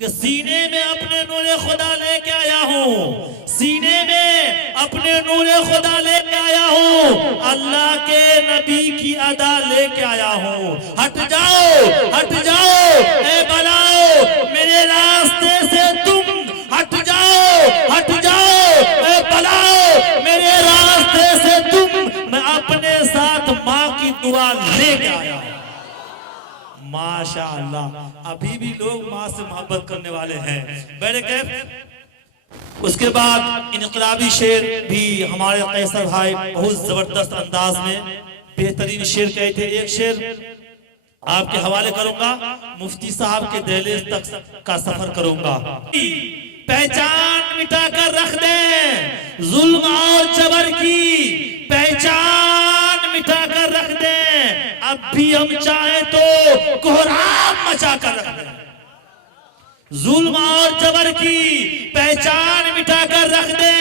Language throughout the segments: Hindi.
कि सीने में अपने नूरे खुदा लेके आया हूँ, सीने में अपने नूरे खुदा लेके आया हूँ, अल्लाह के नबी की अदा लेके आया हूँ। हट जाओ ए बलाओ मेरे रास्ते से तुम, हट जाओ ए बलाओ मेरे रास्ते से तुम। मैं अपने साथ माँ की दुआ लेके आया हूँ। माशाअल्लाह, अभी भी लोग माँ से मोहब्बत करने वाले हैं। बड़े कैफ। उसके बाद इनकलाबी शेर भी हमारे कैसर भाई बहुत जबरदस्त अंदाज में बेहतरीन शेर कहे थे। एक शेर आपके हवाले करूंगा, मुफ्ती साहब के दहलीज तक का सफर करूंगा। पहचान मिटा कर रख दे जुल्म और जबर की, पहचान मिटा कर रख दे। अब भी हम चाहे तो कोहराम मचा कर रख दे। जुल्म और जबर की पहचान मिटा कर रख दे।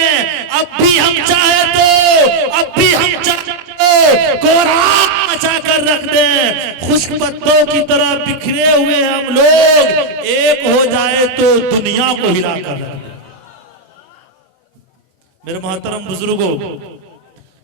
अब भी हम चाहे तो कोहराम मचा कर रख दे। खुश्क पत्तों की तरह बिखरे हुए हम लोग, एक हो जाए तो दुनिया को हिला कर रख दे। मेरे मोहतरम बुजुर्गों,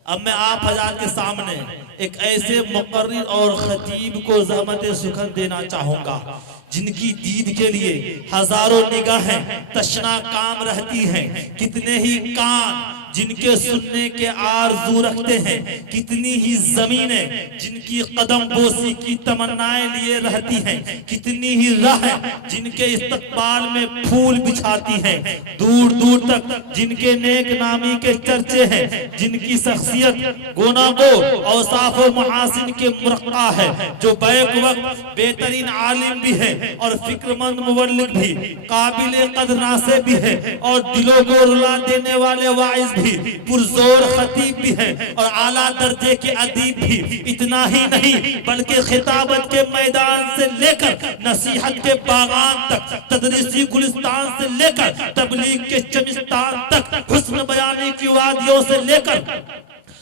अब मैं आप हज़रात के सामने एक ऐसे मुक़र्रिर और खतीब को ज़हमत सुखन देना चाहूंगा जिनकी दीद के लिए हजारों निगाहें तशना काम रहती हैं। कितने ही कान जिनके सुनने के आरजू रखते हैं, कितनी ही जमीनें जिनकी कदम बोसी की तमन्नाएं लिए रहती हैं, कितनी ही राह जिनके इस्तकबाल में फूल बिछाती हैं। दूर दूर तक जिनके नेक नामी के चर्चे हैं, जिनकी शख्सियत गोना गो औसाफ व मुहासिन के मुरक्का है, जो बैक वक्त बेहतरीन आलिम भी है और फिक्रमंद मुबल्लिग भी, काबिल कदर नासे भी है और दिलों को रुला देने वाले वाइज भी, पुरजोर खतीब भी है और आला दर्जे के अदीब भी। इतना ही नहीं बल्कि खिताबत के मैदान से लेकर नसीहत के बागान तक, तदरीसी गुलिस्तान से लेकर तबलीग के चमिस्तान तक, हुस्न बयानी की वादियों से लेकर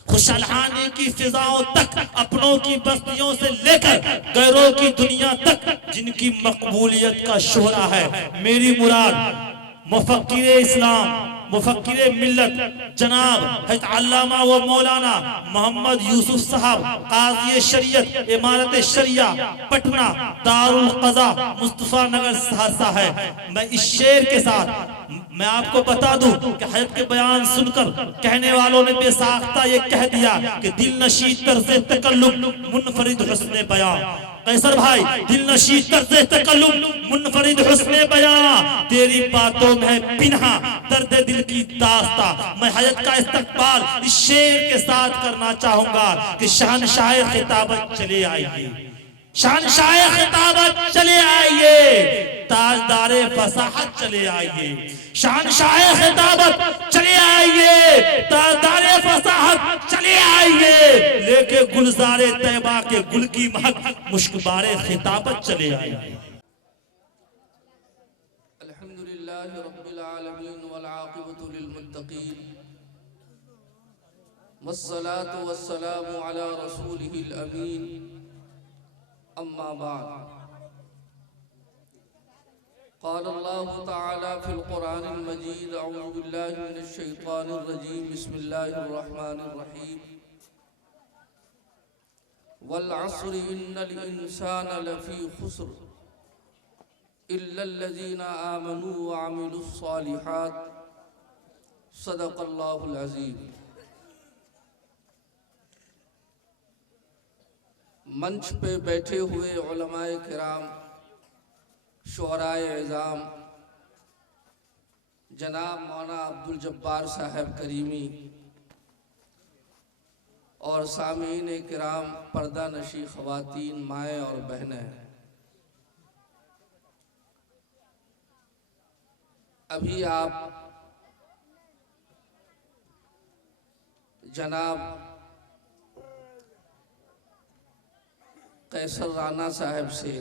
खुशहाली की फिजाओं तक, अपनों की बस्तियों से लेकर गैरों की दुनिया तक, जिनकी मकबूलियत का शोहरा है। मेरी मुराद मुफक्किर इस्लाम, मुफक्किर मिल्लत जनाब हज़रत अल्लामा व मौलाना मोहम्मद यूसुफ साहब, काज़ी शरीयत इमारत शरिया पटना दारुल क़ज़ा मुस्तफ़ा नगर सहरसा है। मैं इस शेर के साथ मैं आपको बता दूं कि हज़रत के बयान सुनकर कहने वालों ने बेसाख्ता ये कह दिया कि दिल नशी तर्ज़े तकल्लुम मुनफरिद हुस्ने बयान। कैसर भाई, दिल नशी तर्ज़े तकल्लुम मुनफरिद हुस्ने बयान, तेरी बातों में पिन्हा दर्द दिल की दास्ता। मैं हज़रत का इस्तकबाल इस शेर के साथ करना चाहूंगा कि शहनशाह खिताबत चले आइए, शहनशाह खिताबत चले आइए, ताजदारे फसाहत चले आइए, शहनशाह खिताबत चले आइए, ताजदारे फसाहत चले आइए, लेके गुलजारे तैबा के गुल की महक मुश्कबारे खिताबत चले आइए। अल्हम्दुलिल्लाहि रब्बिल आलमीन वल आक़िबतु लिल मुत्तक़ीन वस्सलातु वस्सलामु अला रसूलिहिल अमीन, अम्मा बाद। क़ाल अल्लाहु तआला फ़िल क़ुरानिल मजीद, अऊज़ु बिल्लाहि मिनश शैतानिर रजीम, बिस्मिल्लाहिर रहमानिर रहीम। वल अस्रि इन्नल इंसाना लफ़ी खुस्र इल्लल्लज़ीना आमनू व अमिलुस सालिहात, सदक़ल्लाहुल अज़ीम। मंच पे बैठे हुए उलमाए किराम, शुअराए इज़ाम, जनाब मौलाना अब्दुल जब्बार साहब करीमी और सामीन किराम, पर्दा नशी ख़वातीन, माएँ और बहनें, अभी आप जनाब कैसर राना साहब से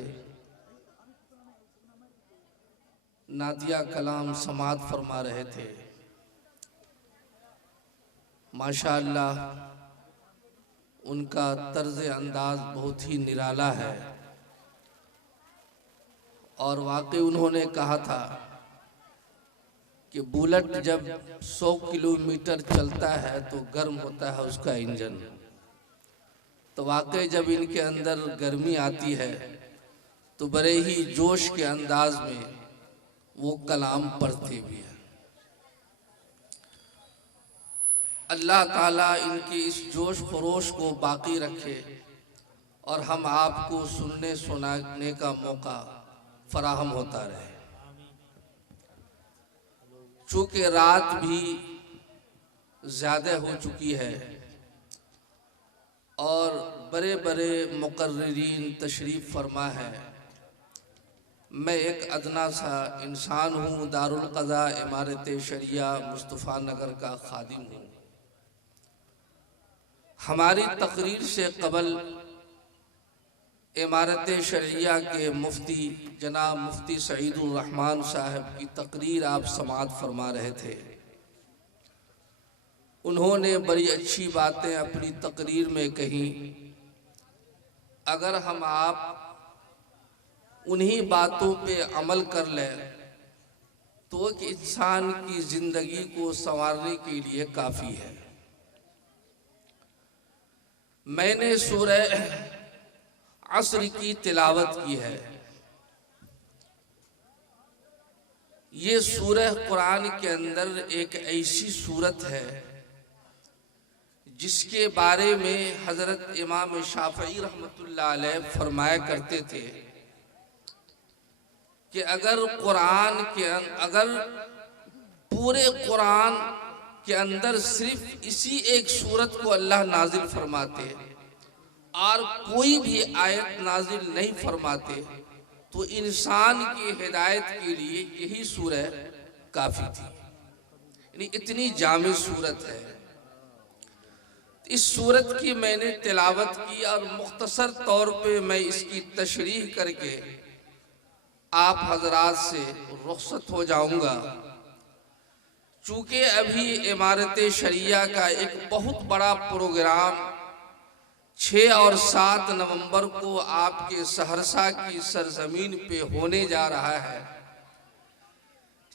नादिया कलाम समात फरमा रहे थे। माशाअल्लाह उनका तर्ज अंदाज बहुत ही निराला है और वाकई उन्होंने कहा था कि बुलेट जब 100 किलोमीटर चलता है तो गर्म होता है उसका इंजन। तो वाकई जब इनके अंदर गर्मी आती है तो बड़े ही जोश के अंदाज में वो कलाम पढ़ते भी हैं। अल्लाह ताला इनके इस जोश खरोश को बाकी रखे और हम आपको सुनने सुनाने का मौका फराहम होता रहे। चूँकि रात भी ज़्यादा हो चुकी है और बड़े बड़े मुकर्रिरीन तशरीफ़ फरमा है, मैं एक अदना सा इंसान हूँ, दारुल क़ज़ा इमारत शरिया मुस्तफ़ा नगर का खादिम हूँ। हमारी तकरीर से कबल इमारत शरिया के मुफ्ती जनाब मुफ्ती सईदुर रहमान साहब की तकरीर आप समाअत फरमा रहे थे। उन्होंने बड़ी अच्छी बातें अपनी तकरीर में कही। अगर हम आप उन्हीं बातों पे अमल कर लें तो एक इंसान की ज़िंदगी को संवारने के लिए काफ़ी है। मैंने सूरह असर की तिलावत की है। ये सूरह कुरान के अंदर एक ऐसी सूरत है जिसके बारे में हज़रत इमाम शाफ़ई रहमतुल्लाह अलैह फरमाया करते थे कि अगर पूरे कुरान के अंदर सिर्फ इसी एक सूरत को अल्लाह नाजिल फरमाते और कोई भी आयत नाजिल नहीं फरमाते तो इंसान की हिदायत के लिए यही सूरह काफ़ी थी। यानी इतनी जामी सूरत है। इस सूरत की मैंने तिलावत की और मुख्तसर तौर पे मैं इसकी तशरीह करके आप हजरात से रुखसत हो जाऊंगा। चूँकि अभी इमारत शरिया का एक बहुत बड़ा प्रोग्राम 6 और 7 नवंबर को आपके सहरसा की सरजमीन पे होने जा रहा है।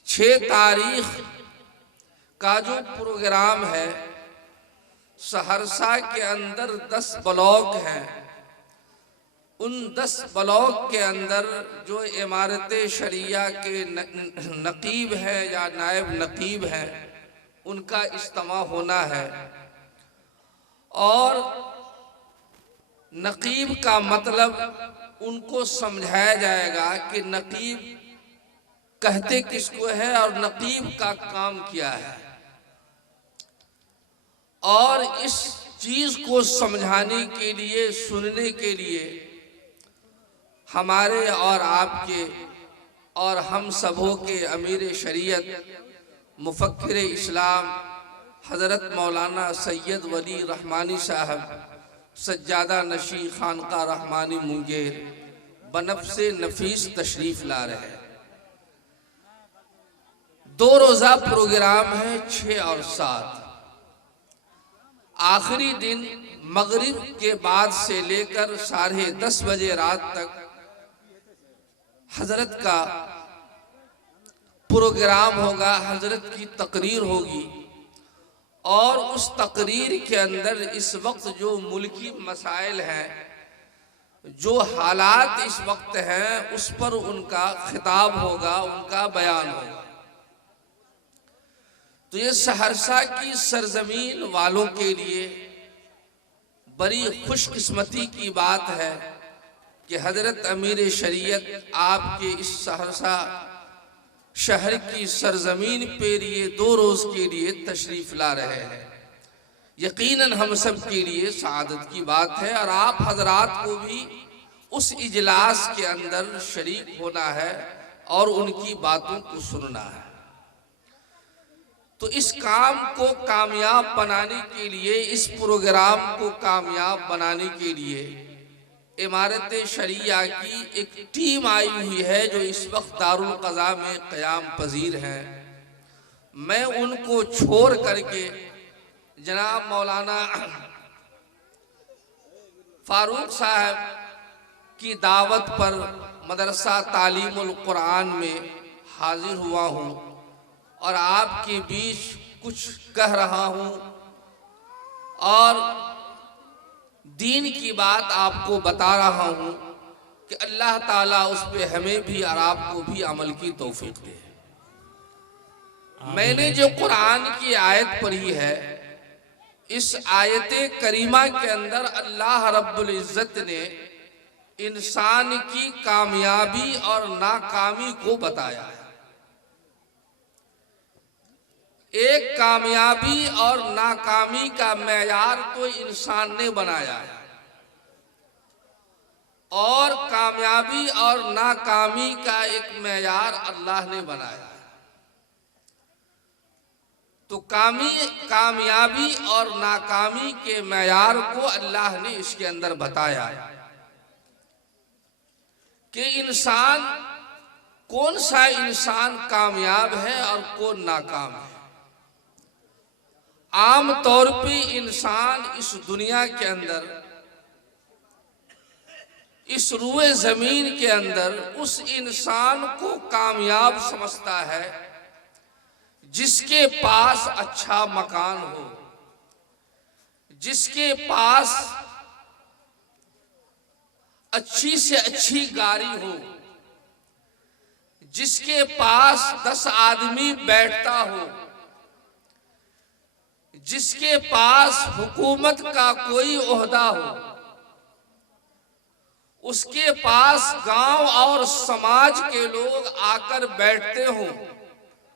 6 तारीख का जो प्रोग्राम है, सहरसा के अंदर 10 ब्लॉक हैं। उन 10 ब्लॉक के अंदर जो इमारत शरिया के नकीब हैं या नायब नकीब हैं, उनका इज्तिमा होना है। और नकीब का मतलब उनको समझाया जाएगा कि नकीब कहते किसको है और नकीब का काम क्या है। और इस चीज़ को समझाने के लिए, सुनने के लिए हमारे और आपके और हम सबों के अमीर शरीयत मुफक्किर इस्लाम हज़रत मौलाना सैयद वली रहमानी साहब सज्जादा नशी खानका रहमानी मुंगेर बनफ्से नफीस तशरीफ़ ला रहे हैं। 2 रोज़ा प्रोग्राम है, 6 और 7। आखिरी दिन मगरिब के बाद से लेकर 10:30 बजे रात तक हजरत का प्रोग्राम होगा, हजरत की तकरीर होगी। और उस तकरीर के अंदर इस वक्त जो मुल्की मसाइल हैं, जो हालात इस वक्त हैं, उस पर उनका खिताब होगा, उनका बयान होगा। तो ये सहरसा की सरजमीन वालों के लिए बड़ी खुशकिस्मती की बात है कि हज़रत अमीर शरीयत आपके इस सहरसा शहर की सरजमीन पर ये 2 रोज़ के लिए तशरीफ़ ला रहे हैं। यकीनन हम सब के लिए सआदत की बात है और आप हजरात को भी उस इजलास के अंदर शरीक होना है और उनकी बातों को सुनना है। तो इस काम को कामयाब बनाने के लिए, इस प्रोग्राम को कामयाब बनाने के लिए इमारत शरिया की एक टीम आई हुई है जो इस वक्त दारुल क़ज़ा में क़याम पजीर है। मैं उनको छोड़ करके जनाब मौलाना फारूक साहब की दावत पर मदरसा तालीमुल कुरान में हाजिर हुआ हूँ और आपके बीच कुछ कह रहा हूँ और दीन की बात आपको बता रहा हूँ कि अल्लाह ताला उस पे हमें भी और आपको भी अमल की तौफीक दे। मैंने जो कुरान की आयत पढ़ी है, इस आयत करीमा के अंदर अल्लाह रब्बुल इज्जत ने इंसान की कामयाबी और नाकामी को बताया है। एक कामयाबी और नाकामी का मेयार तो इंसान ने बनाया है और कामयाबी और नाकामी का एक मेयार अल्लाह ने बनाया है। तो कामयाबी और नाकामी के मेयार को अल्लाह ने इसके अंदर बताया है कि इंसान, कौन सा इंसान कामयाब है और कौन नाकाम है। आम तौर पे इंसान इस दुनिया के अंदर, इस रुए जमीन के अंदर उस इंसान को कामयाब समझता है जिसके पास अच्छा मकान हो, जिसके पास अच्छी से अच्छी गाड़ी हो, जिसके पास 10 आदमी बैठता हो, जिसके पास हुकूमत का कोई ओहदा हो, उसके पास गांव और समाज के लोग आकर बैठते हों,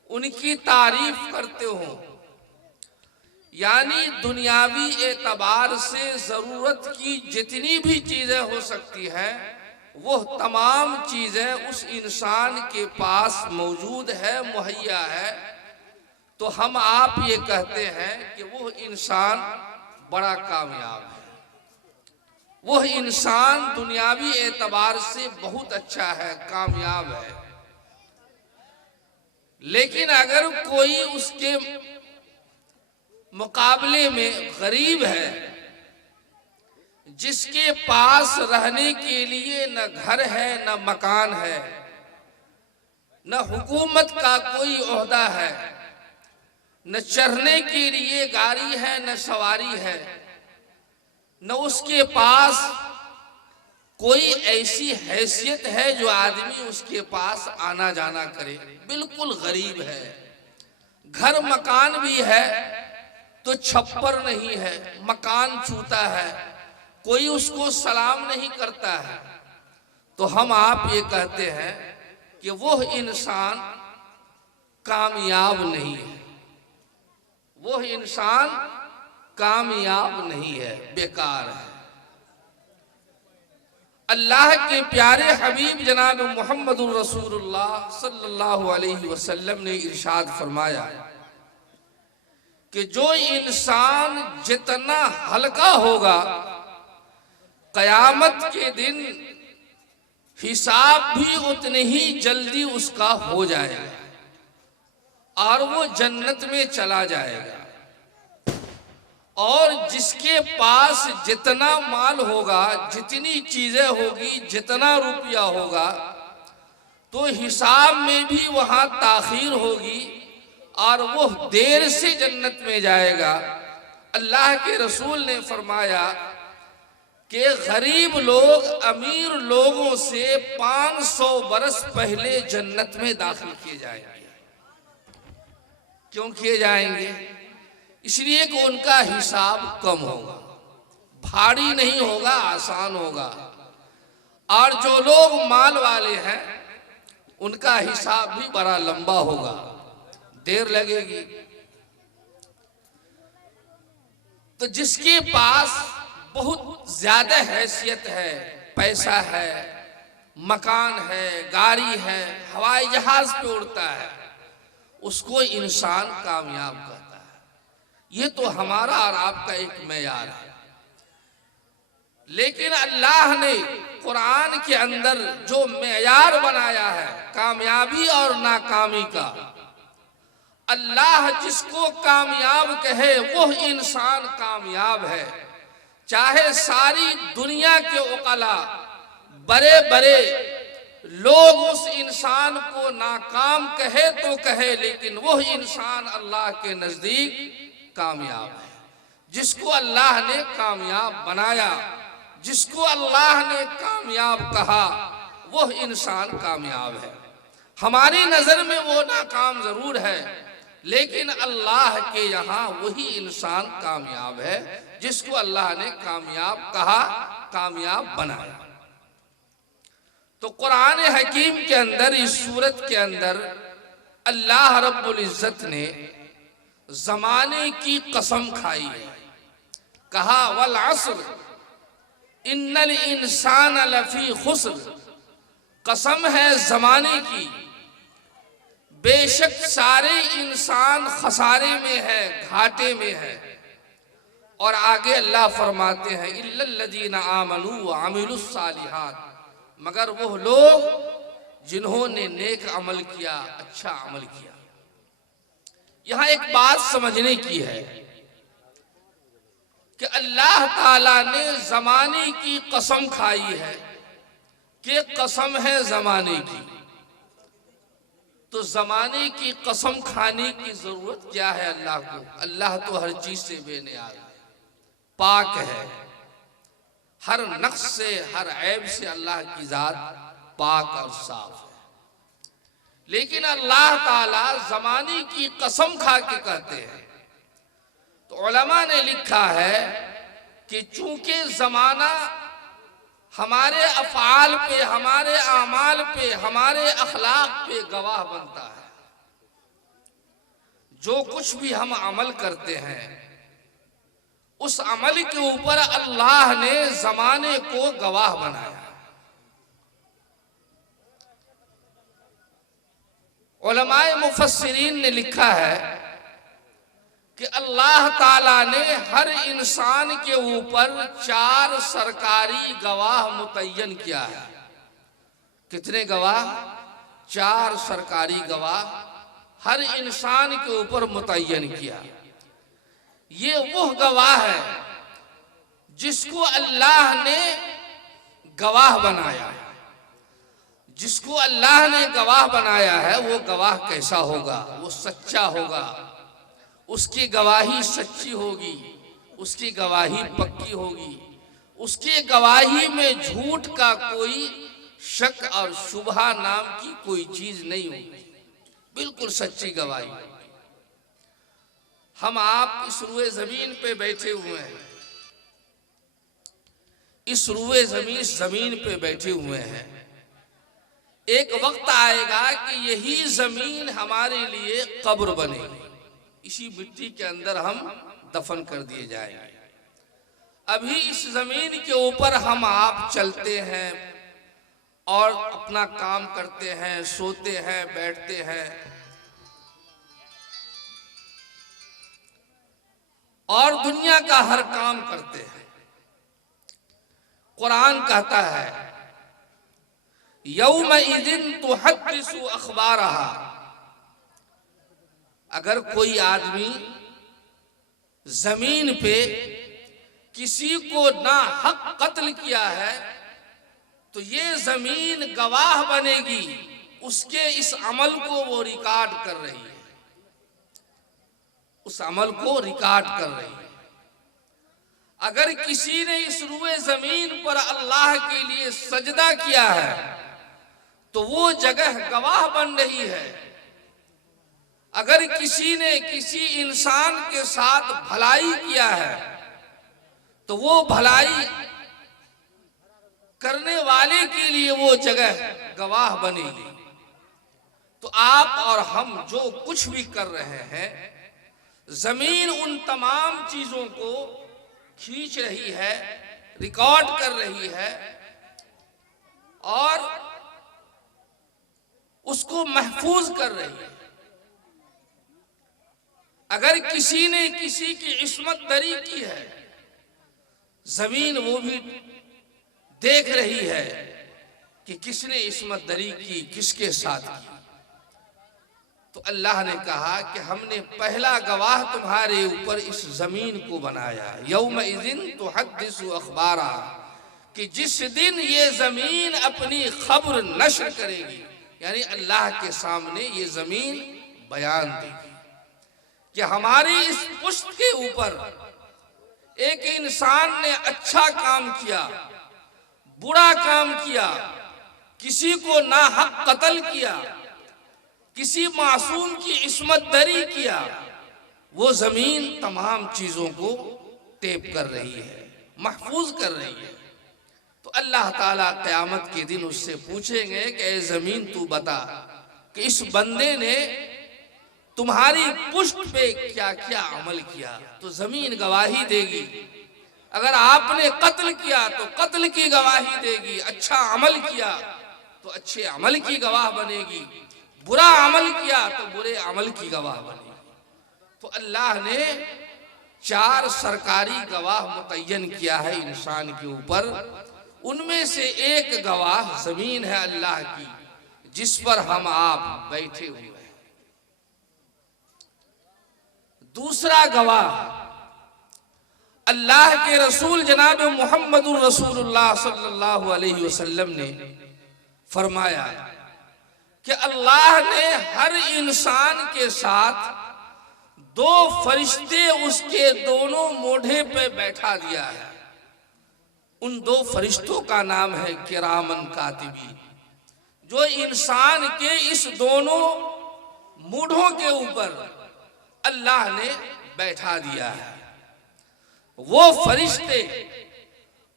उनकी तारीफ करते हों। यानी दुनियावी एतबार से जरूरत की जितनी भी चीजें हो सकती हैं, वो तमाम चीजें उस इंसान के पास मौजूद है, मुहैया है। तो हम आप ये कहते हैं कि वो इंसान बड़ा कामयाब है, वो इंसान दुनियावी एतबार से बहुत अच्छा है, कामयाब है। लेकिन अगर कोई उसके मुकाबले में गरीब है, जिसके पास रहने के लिए न घर है, न मकान है, न हुकूमत का कोई ओहदा है, न चढ़ने के लिए गाड़ी है, न सवारी है, न उसके पास कोई ऐसी हैसियत है जो आदमी उसके पास आना जाना करे, बिल्कुल गरीब है। घर मकान भी है तो छप्पर नहीं है, मकान छूता है, कोई उसको सलाम नहीं करता है। तो हम आप ये कहते हैं कि वो इंसान कामयाब नहीं है, वो इंसान कामयाब नहीं है, बेकार है। अल्लाह के प्यारे हबीब जनाब मोहम्मदुर रसूलुल्लाह सल्लल्लाहु अलैहि वसल्लम ने इरशाद फरमाया कि जो इंसान जितना हल्का होगा, कयामत के दिन हिसाब भी उतने ही जल्दी उसका हो जाएगा और वो जन्नत में चला जाएगा। और जिसके पास जितना माल होगा, जितनी चीजें होगी, जितना रुपया होगा, तो हिसाब में भी वहां ताखीर होगी और वो देर से जन्नत में जाएगा। अल्लाह के रसूल ने फरमाया कि गरीब लोग अमीर लोगों से 500 बरस पहले जन्नत में दाखिल किए जाएंगे। क्यों किए जाएंगे? इसलिए कि उनका हिसाब कम होगा, भारी नहीं होगा, आसान होगा। और जो लोग माल वाले हैं उनका हिसाब भी बड़ा लंबा होगा, देर लगेगी। तो जिसके पास बहुत ज्यादा हैसियत है, पैसा है, मकान है, गाड़ी है, हवाई जहाज पे उड़ता है, उसको इंसान कामयाब करता है। ये तो हमारा और आपका एक मेयार है। लेकिन अल्लाह ने कुरान के अंदर जो मेयार बनाया है कामयाबी और नाकामी का, अल्लाह जिसको कामयाब कहे वो इंसान कामयाब है। चाहे सारी दुनिया के उकला, बड़े बड़े लोग उस इंसान को नाकाम कहे तो कहे, लेकिन वह इंसान अल्लाह के नजदीक कामयाब है। जिसको अल्लाह ने कामयाब बनाया, जिसको अल्लाह ने कामयाब कहा, वह इंसान कामयाब है। हमारी नजर में वो नाकाम जरूर है, लेकिन अल्लाह के यहाँ वही इंसान कामयाब है जिसको अल्लाह ने कामयाब कहा, कामयाब बनाया। तो कुरान हकीम के अंदर, इस सूरत के अंदर अल्लाह रब्बुल इज्जत ने जमाने की कसम खाई है। कहा वल अस्र इन्नल इंसान लफी खुस्र, कसम है जमाने की, बेशक सारे इंसान खसारे में है, घाटे में है। और आगे अल्लाह फरमाते हैं इल्लल्लज़ीना आमनू व अमिलुस सालिहात, मगर वो लोग जिन्होंने नेक अमल किया, अच्छा अमल किया। यहां एक बात समझने की है कि अल्लाह ताला ने जमाने की कसम खाई है कि कसम है जमाने की। तो जमाने की कसम खाने की जरूरत क्या है अल्लाह को? अल्लाह तो हर चीज से बेनियाज है, पाक है, हर नक्स से, हर ऐब से अल्लाह की जात पाक और साफ है। लेकिन अल्लाह ताला जमाने की कसम खा के कहते हैं। तो उलमा ने लिखा है कि चूंकि जमाना हमारे अफ़आल पे, हमारे आमाल पे, हमारे अखलाक पे गवाह बनता है। जो कुछ भी हम अमल करते हैं, उस अमल के ऊपर अल्लाह ने जमाने को गवाह बनाया। उलमाए मुफस्सिरीन ने लिखा है कि अल्लाह ताला ने हर इंसान के ऊपर 4 सरकारी गवाह मुतय्यन किया है। कितने गवाह? 4 सरकारी गवाह हर इंसान के ऊपर मुतय्यन किया। ये वो गवाह है जिसको अल्लाह ने गवाह बनाया है। जिसको अल्लाह ने गवाह बनाया है, वो गवाह कैसा होगा? वो सच्चा होगा, उसकी गवाही सच्ची होगी, उसकी गवाही पक्की होगी, उसकी गवाही में झूठ का कोई शक और शुबहा नाम की कोई चीज नहीं होगी, बिल्कुल सच्ची गवाही। हम आप इस रुए जमीन पे बैठे हुए हैं, इस रुए जमीन पे बैठे हुए हैं। एक वक्त आएगा कि यही जमीन हमारे लिए कब्र बनेगी, इसी मिट्टी के अंदर हम दफन कर दिए जाएंगे। अभी इस जमीन के ऊपर हम आप चलते हैं और अपना काम करते हैं, सोते हैं, बैठते हैं और दुनिया का हर काम करते हैं। कुरान कहता है यौमइज़िन तुहद्दिसु अखबारहा, अगर कोई आदमी जमीन पे किसी को ना हक कत्ल किया है तो ये जमीन गवाह बनेगी, उसके इस अमल को वो रिकॉर्ड कर रही है, उस अमल को रिकॉर्ड कर रही है। अगर किसी ने इस रुए जमीन पर अल्लाह के लिए सजदा किया है तो वो जगह गवाह बन रही है। अगर किसी ने किसी इंसान के साथ भलाई किया है तो वो भलाई करने वाले के लिए वो जगह गवाह बनेगी। तो आप और हम जो कुछ भी कर रहे हैं, जमीन उन तमाम चीजों को खींच रही है, रिकॉर्ड कर रही है और उसको महफूज कर रही है। अगर किसी ने किसी की इस्मत दरी की है, जमीन वो भी देख रही है कि किसने इस्मत दरी की, किसके साथ की। तो अल्लाह ने कहा कि हमने पहला गवाह तुम्हारे ऊपर इस जमीन को बनाया। यौमइज़िन तुहद्दिसु अखबारहा, कि जिस दिन ये जमीन अपनी खबर नश्र करेगी, यानी अल्लाह के सामने ये जमीन बयान देगी कि हमारी इस पुश्त के ऊपर एक इंसान ने अच्छा काम किया, बुरा काम किया, किसी को नाहक कत्ल किया, किसी मासूम की इस्मत दरी किया, वो जमीन तमाम चीजों को टेप कर रही है, महफूज कर रही है। तो अल्लाह ताला क़यामत के दिन उससे पूछेंगे कि ए जमीन तू बता कि इस बंदे ने तुम्हारी पुष्ट पे क्या क्या अमल किया। तो जमीन गवाही देगी, अगर आपने कत्ल किया तो कत्ल की गवाही देगी, अच्छा अमल किया तो अच्छे अमल की गवाह बनेगी, बुरा अमल किया तो बुरे अमल की गवाह बनेगी। तो अल्लाह ने 4 सरकारी गवाह मुतय्यन किया है इंसान के ऊपर। उनमें से एक गवाह जमीन है अल्लाह की, जिस पर हम आप बैठे हुए हैं। दूसरा गवाह अल्लाह के रसूल जनाब मुहम्मदुर रसूलुल्लाह सल्लल्लाहु अलैहि वसल्लम ने फरमाया कि अल्लाह ने हर इंसान के साथ 2 फरिश्ते उसके दोनों मोढे पे बैठा दिया है। उन 2 फरिश्तों का नाम है किरामन कातिबीन, जो इंसान के इस दोनों मूढ़ों के ऊपर अल्लाह ने बैठा दिया है। वो फरिश्ते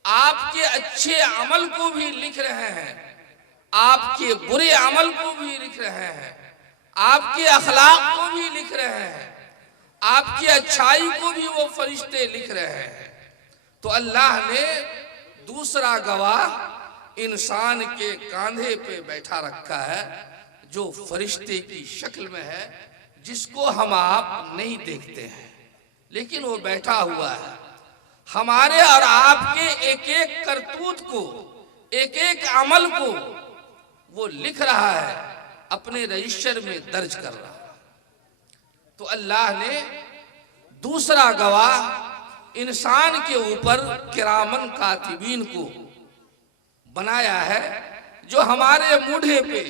आपके अच्छे अमल को भी लिख रहे हैं, आपके बुरे अमल को भी लिख रहे हैं, आपके अखलाक को भी लिख रहे हैं, आपकी अच्छाई को भी वो फरिश्ते लिख रहे हैं। तो अल्लाह ने दूसरा गवाह इंसान के कांधे पे बैठा रखा है, जो फरिश्ते की शक्ल में है, जिसको हम आप नहीं देखते हैं, लेकिन वो बैठा हुआ है। हमारे और आपके एक एक करतूत को, एक एक अमल को वो लिख रहा है, अपने रजिस्टर में दर्ज कर रहा है। तो अल्लाह ने दूसरा गवाह इंसान के ऊपर किरामन कातिबीन को बनाया है, जो हमारे मूढ़े पे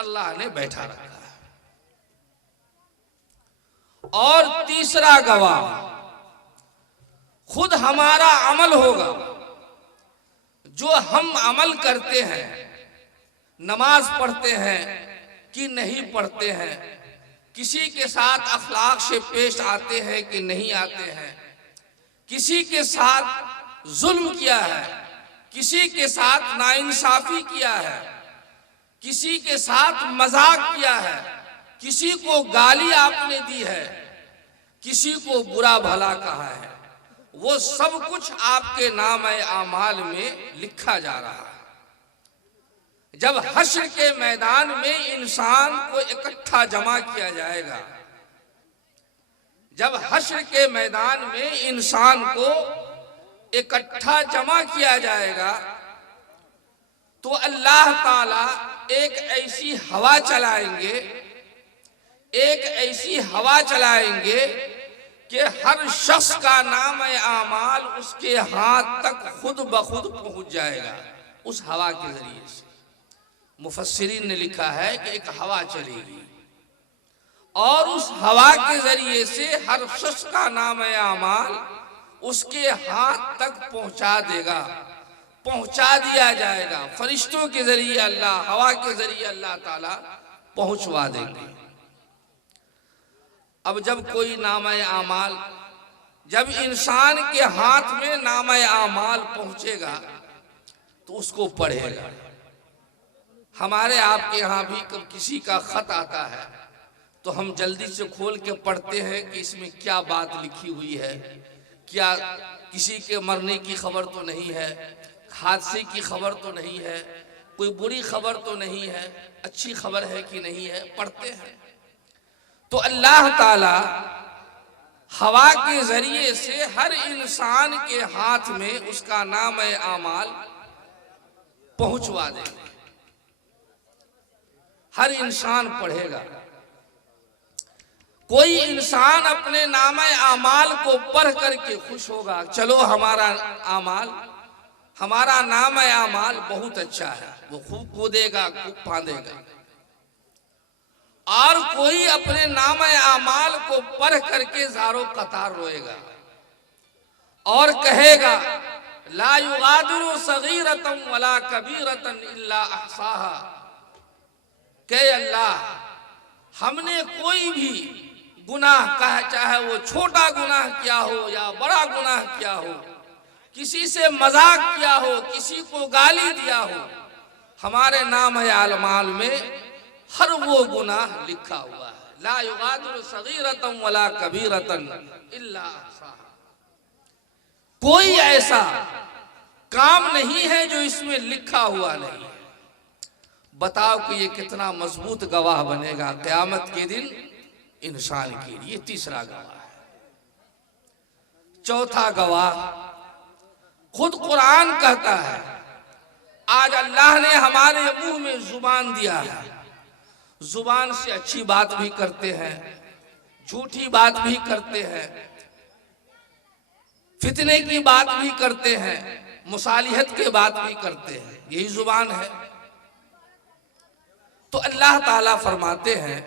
अल्लाह ने बैठा रखा है। और तीसरा गवाह खुद हमारा अमल होगा, जो हम अमल करते हैं, नमाज पढ़ते हैं कि नहीं पढ़ते हैं, किसी के साथ अखलाक से पेश आते हैं कि नहीं आते हैं, किसी के साथ जुल्म किया है, किसी के साथ नाइंसाफी किया है, किसी के साथ मजाक किया है, किसी को गाली आपने दी है, किसी को बुरा भला कहा है, वो सब कुछ आपके नाम-ए आमाल में लिखा जा रहा है। जब हश्र के मैदान में इंसान को इकट्ठा जमा किया जाएगा, जब हश्र के मैदान में इंसान को इकट्ठा जमा किया जाएगा, तो अल्लाह ताला एक ऐसी हवा चलाएंगे, एक ऐसी हवा चलाएंगे कि हर शख्स का नाम-ए आमाल उसके हाथ तक खुद ब खुद पहुंच जाएगा उस हवा के जरिए से। मुफस्सिरीन ने लिखा है कि एक हवा चलेगी और उस हवा के जरिए से हर शख्स का नाम-ए आमाल उसके हाथ तक पहुंचा देगा, पहुंचा दिया जाएगा। फरिश्तों के जरिए अल्लाह, हवा के जरिए अल्लाह ताला पहुंचवा देंगे। अब जब कोई नाम-ए आमाल, जब इंसान के हाथ में नाम-ए आमाल पहुंचेगा तो उसको पढ़ेगा। हमारे आपके यहाँ भी कब किसी का खत आता है तो हम जल्दी से खोल के पढ़ते हैं कि इसमें क्या बात लिखी हुई है, क्या किसी के मरने की खबर तो नहीं है, हादसे की खबर तो नहीं है, कोई बुरी खबर तो नहीं है, अच्छी खबर है कि नहीं है, पढ़ते हैं। तो अल्लाह ताला हवा के जरिए से हर इंसान के हाथ में उसका नाम-ए आमाल पहुंचवा देंगे। हर इंसान पढ़ेगा। कोई इंसान अपने नाम-ए आमाल को पढ़ करके खुश होगा, चलो हमारा आमाल हमारा नाम है आमाल बहुत अच्छा है, वो खूब कूदेगा खूब फांदेगा। और कोई अपने नाम आमाल को पढ़ करके ज़ारो कतार रोएगा और कहेगा ला युगादिरु सगीरतन वला कबीरतन इल्ला अहसाहा, के अल्लाह हमने कोई भी गुनाह कहा, चाहे वो छोटा गुनाह किया हो या बड़ा गुनाह किया हो, किसी से मजाक किया हो, किसी को गाली दिया हो, हमारे नाम है आमाल में हर वो गुनाह लिखा हुआ है। ला युगादिरु सगीरतन वला कबीरतन इल्ला अहसाहा, कोई ऐसा काम नहीं है जो इसमें लिखा हुआ नहीं है। बताओ कि ये कितना मजबूत गवाह बनेगा क़यामत के दिन इंसान के लिए। तीसरा गवाह है। चौथा गवाह खुद कुरान कहता है, आज अल्लाह ने हमारे मुंह में जुबान दिया है, जुबान से अच्छी बात भी करते हैं, झूठी बात भी करते हैं, फितने की बात भी करते हैं, मुसालिहत की बात भी करते हैं, यही जुबान है। तो अल्लाह ताला फरमाते हैं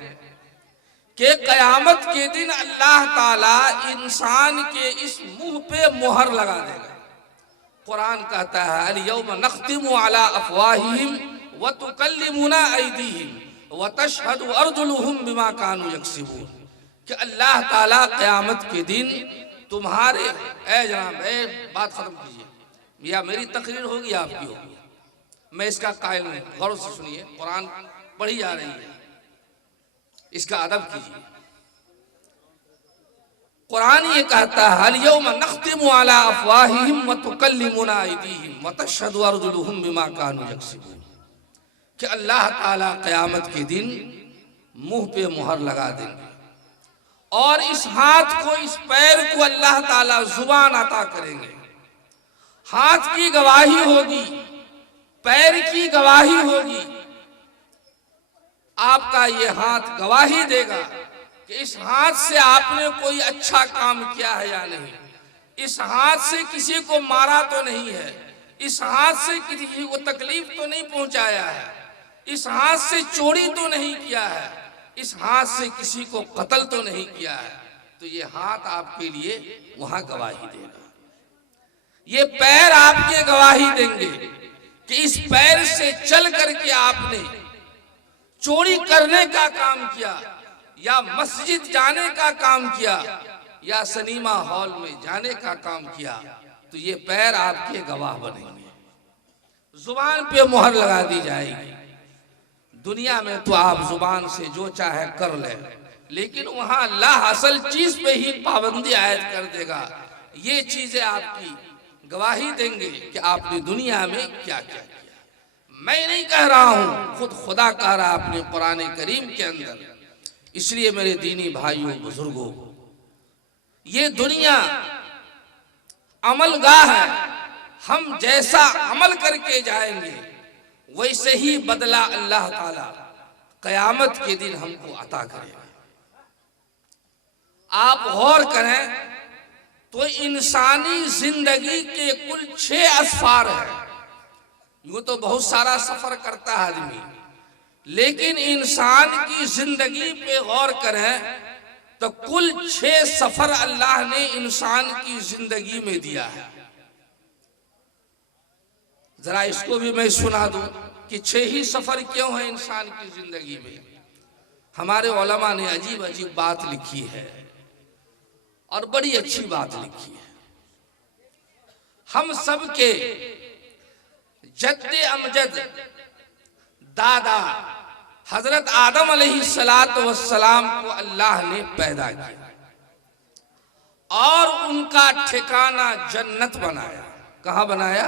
कि क़यामत के दिन अल्लाह ताला इंसान के इस मुंह पे मुहर लगा देगा। कुरान कहता है अल यौम नख्तिमु अला अफ़वाहिहिम व तुकल्लिमुना अयदीहिम व तशहदु अर्जुलुहुम बिमा कानू यक्सिबून, कि अल्लाह ताला क़यामत के दिन तुम्हारे, ए जनाब बात खत्म कीजिए, या मेरी तकरीर होगी आपकी होगी, मैं इसका कायल नहीं। गौर से सुनिए, कुरान पढ़ी जा रही है, इसका अदब कीजिए। कुरान ये कहता है अल यौम नख्तिमु अला अफ़वाहिहिम व तुकल्लिमुना अयदीहिम व तशहदु अर्जुलुहुम बिमा कानू यक्सिबून, कि अल्लाह ताला क़यामत के दिन मुंह पे मुहर लगा देंगे और इस हाथ को, इस पैर को अल्लाह ताला जुबान अता करेंगे। हाथ की गवाही होगी, पैर की गवाही होगी। आपका ये हाथ गवाही देगा कि इस हाथ से आपने कोई अच्छा काम किया है या नहीं, इस हाथ से किसी को मारा तो नहीं है, इस हाथ से किसी को तकलीफ तो नहीं पहुंचाया है, इस हाथ से चोरी तो नहीं किया है, इस हाथ से किसी को कत्ल तो नहीं किया है। तो ये हाथ आपके लिए वहां गवाही देगा, ये पैर आपके गवाही देंगे कि इस पैर से चल करके आपने चोरी करने का काम किया, या मस्जिद जाने का काम किया, या सिनेमा हॉल में जाने का काम किया। तो ये पैर आपके गवाह बनेंगे, जुबान पे मुहर लगा दी जाएगी। दुनिया में तो आप जुबान से जो चाहे कर ले, लेकिन वहां अल्लाह असल चीज पे ही पाबंदी आयद कर देगा। ये चीजें आपकी गवाही देंगे कि आपने दुनिया में क्या क्या किया। मैं नहीं कह रहा हूं, खुद खुदा कह रहा अपने कुरान करीम के अंदर। इसलिए मेरे दीनी भाइयों बुजुर्गों, ये दुनिया अमलगाह है, हम जैसा अमल करके जाएंगे वैसे ही बदला अल्लाह ताला क़यामत के दिन हमको अता करेगा। आप गौर करें तो इंसानी जिंदगी के कुल 6 असफार है। यूं तो बहुत सारा सफर करता है आदमी, लेकिन इंसान की जिंदगी पे गौर करें तो कुल 6 सफर अल्लाह ने इंसान की जिंदगी में दिया है। जरा इसको भी मैं सुना दूं कि 6 ही सफर क्यों है इंसान की जिंदगी में। हमारे उलमा ने अजीब अजीब बात लिखी है और बड़ी अच्छी बात लिखी है। हम सब के जद्दे अमजद दादा हजरत आदम अलैहिस्सलातु वस्सलाम को अल्लाह ने पैदा किया और उनका ठिकाना जन्नत बनाया। कहां बनाया?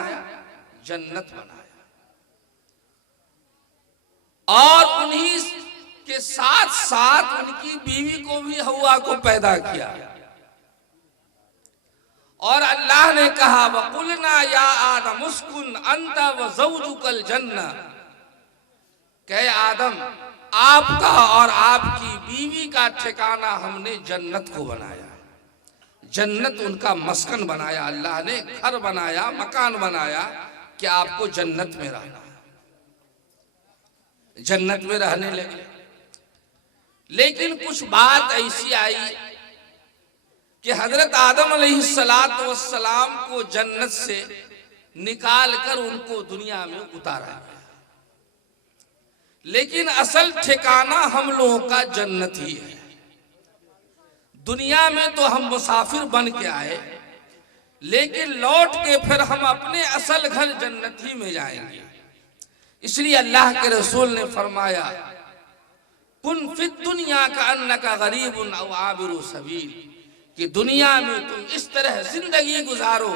जन्नत बनाया। और उन्हीं के साथ साथ उनकी बीवी को भी हव्वा को पैदा किया। और अल्लाह ने कहा वकुलना या आदम उस्कुन अंता व ज़ौजुकल जन्नह, कहे आदम आपका और आपकी बीवी का ठिकाना हमने जन्नत को बनाया। जन्नत उनका मस्कन बनाया, अल्लाह ने घर बनाया, मकान बनाया, कि आपको जन्नत में रहना है, जन्नत में रहने लगे। लेकिन कुछ बात ऐसी आई कि हजरत आदम अलैहिस्सलाम को जन्नत से निकाल कर उनको दुनिया में उतारा गया, लेकिन असल ठिकाना हम लोगों का जन्नत ही है। दुनिया में तो हम मुसाफिर बन के आए, लेकिन लौट के फिर हम अपने असल घर जन्नत ही में जाएंगे। इसलिए अल्लाह के रसूल ने फरमाया, कुन फिद दुनिया का अन्नका गरीबुन औ आबिरु सबील, कि दुनिया में तुम इस तरह जिंदगी गुजारो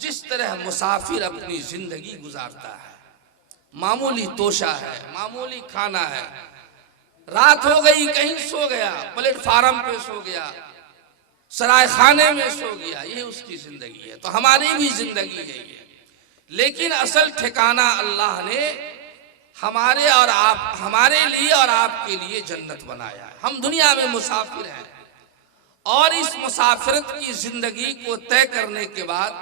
जिस तरह मुसाफिर अपनी जिंदगी गुजारता है। मामूली तोशा है, मामूली खाना है, रात हो गई कहीं सो गया, प्लेटफार्म पे सो गया, सराय खाने में सो गया, ये उसकी जिंदगी है। तो हमारी भी जिंदगी है ये, लेकिन असल ठिकाना अल्लाह ने हमारे लिए और आपके लिए जन्नत बनाया है। हम दुनिया में मुसाफिर हैं और इस मुसाफिरत की जिंदगी को तय करने के बाद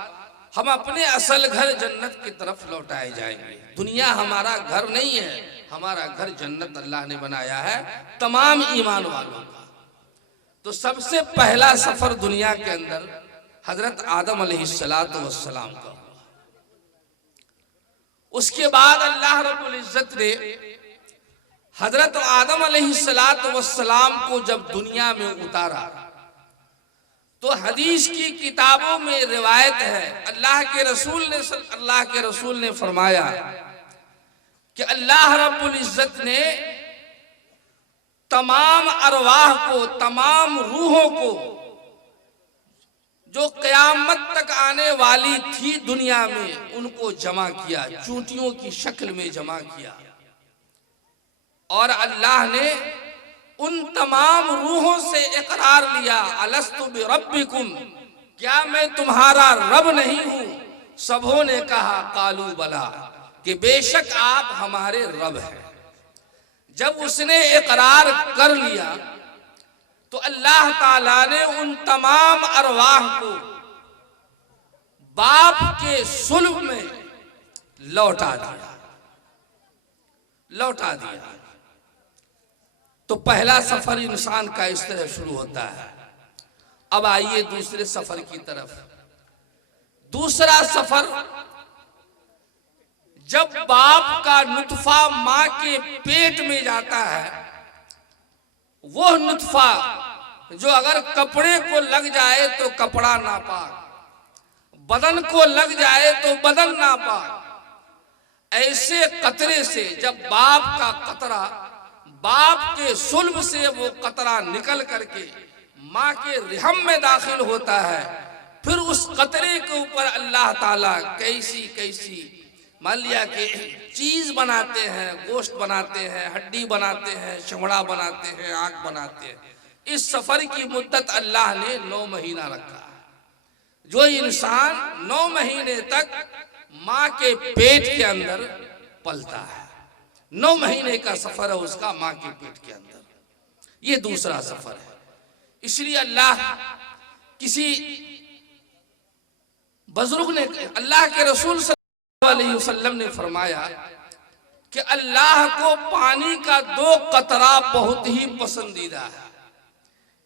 हम अपने असल घर जन्नत की तरफ लौटाए जाएंगे। दुनिया हमारा घर नहीं है, हमारा घर जन्नत अल्लाह ने बनाया है तमाम ईमान वालों का। तो सबसे पहला सफर दुनिया के अंदर हजरत आदम अलैहिस्सलाम का हुआ। उसके बाद अल्लाह रब्बुल इज्जत ने हजरत आदम अलैहिस्सलाम को जब दुनिया में उतारा तो हदीस की किताबों में रिवायत है, अल्लाह के रसूल ने फरमाया कि अल्लाह रब्बुल इज्जत ने तमाम अरवाह को, तमाम रूहों को जो क़यामत तक आने वाली थी दुनिया में, उनको जमा किया, चूंटियों की शक्ल में जमा किया। और अल्लाह ने उन तमाम रूहों से इकरार लिया, अलस्तु बिरब्बिकुम, क्या मैं तुम्हारा रब नहीं हूं? सबों ने कहा कालू बला, कि बेशक आप हमारे रब हैं। जब उसने इकरार कर लिया तो अल्लाह ताला ने उन तमाम अरवाह को बाप के सुल्ब में लौटा दिया। तो पहला सफर इंसान का इस तरह शुरू होता है। अब आइए दूसरे सफर की तरफ। दूसरा सफर, जब बाप का नुतफा मां के पेट में जाता है, वो नुतफा जो अगर कपड़े को लग जाए तो कपड़ा नापाक, बदन को लग जाए तो बदन नापाक, ऐसे कतरे से जब बाप का कतरा, बाप के सुल्ब से वो कतरा निकल करके माँ के रहम में दाखिल होता है, फिर उस कतरे के ऊपर अल्लाह ताला कैसी कैसी मान लिया कि चीज बनाते हैं, गोश्त बनाते हैं, हड्डी बनाते हैं, चमड़ा बनाते हैं, आंख बनाते हैं। इस सफर की मुद्दत अल्लाह ने 9 महीना रखा है। जो इंसान 9 महीने तक माँ के पेट के अंदर पलता है, 9 महीने का सफर है उसका माँ के पेट के अंदर, ये दूसरा सफर है। इसलिए अल्लाह किसी बुजुर्ग ने, अल्लाह के रसूल सल्लल्लाहु अलैहि वसल्लम ने फरमाया कि अल्लाह को पानी का 2 कतरा बहुत ही पसंदीदा है।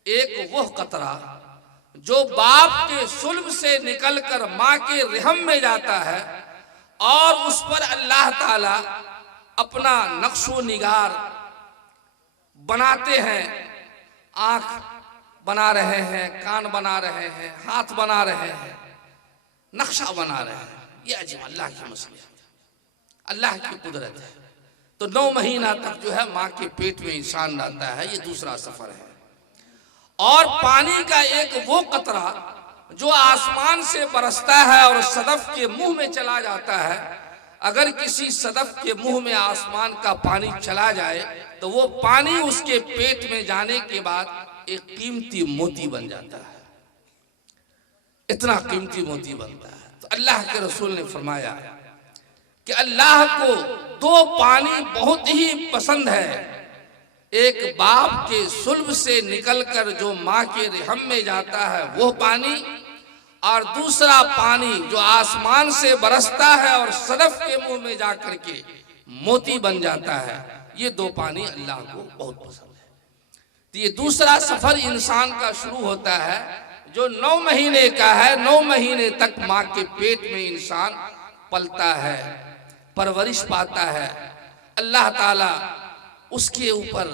एक वो कतरा जो बाप के सुल्ब से निकलकर माँ के रहम में जाता है और उस पर अल्लाह ताला अपना नक्शो निगार बनाते हैं, आंख बना रहे हैं, कान बना रहे हैं, हाथ बना रहे हैं, नक्शा बना रहे हैं। ये अजीब अल्लाह की मसलियत, अल्लाह की कुदरत है। तो 9 महीना तक जो है माँ के पेट में इंसान रहता है, ये दूसरा सफर है। और पानी का एक वो कतरा जो आसमान से बरसता है और सदफ के मुंह में चला जाता है, अगर किसी सदफ के मुंह में आसमान का पानी चला जाए तो वो पानी उसके पेट में जाने के बाद एक कीमती मोती बन जाता है, इतना कीमती मोती बनता है। तो अल्लाह के रसूल ने फरमाया कि अल्लाह को 2 पानी बहुत ही पसंद है। एक बाप के सुल्ब से निकलकर जो माँ के रहम में जाता है वो पानी, और दूसरा पानी जो आसमान से बरसता है और सदफ के मुंह में जाकर के मोती बन जाता है, ये दो पानी अल्लाह को बहुत पसंद है। तो ये दूसरा सफर इंसान का शुरू होता है जो 9 महीने का है। 9 महीने तक माँ के पेट में इंसान पलता है, परवरिश पाता है। अल्लाह ताला उसके ऊपर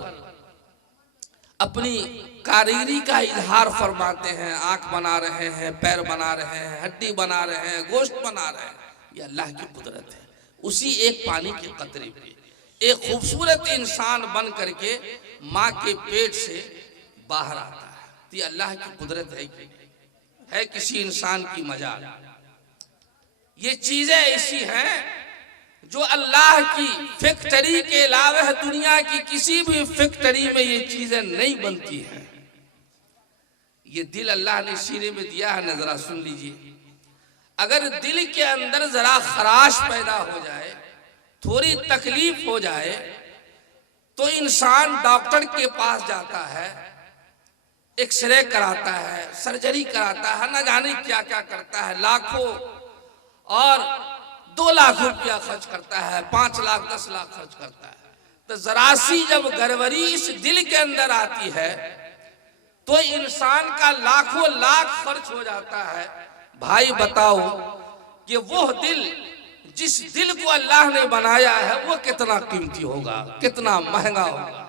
अपनी कारीगरी का इजहार फरमाते हैं। आंख बना रहे हैं, पैर बना रहे हैं, हड्डी बना रहे हैं, गोश्त बना रहे हैं। ये अल्लाह की कुदरत है। उसी एक पानी के कतरे पे एक खूबसूरत इंसान बन करके माँ के पेट से बाहर आता है। तो ये अल्लाह की कुदरत है किसी इंसान की मजाल। ये चीजें ऐसी हैं जो अल्लाह की फैक्ट्री के अलावा दुनिया की किसी भी फैक्ट्री में ये चीजें नहीं बनती हैं। ये दिल अल्लाह ने सीने में दिया है ना, जरा सुन लीजिए। अगर दिल के अंदर जरा खराश पैदा हो जाए, थोड़ी तकलीफ हो जाए, तो इंसान डॉक्टर के पास जाता है, एक्सरे कराता है, सर्जरी कराता है, न जाने क्या क्या करता है, लाखों और 2 लाख रुपया खर्च करता है, 5 लाख 10 लाख खर्च करता है। तो जरा सी जब गड़बड़ी इस दिल के अंदर आती है तो इंसान का लाखों लाख खर्च हो जाता है। भाई बताओ कि वो दिल, जिस दिल को अल्लाह ने बनाया है, वो कितना कीमती होगा, कितना महंगा होगा।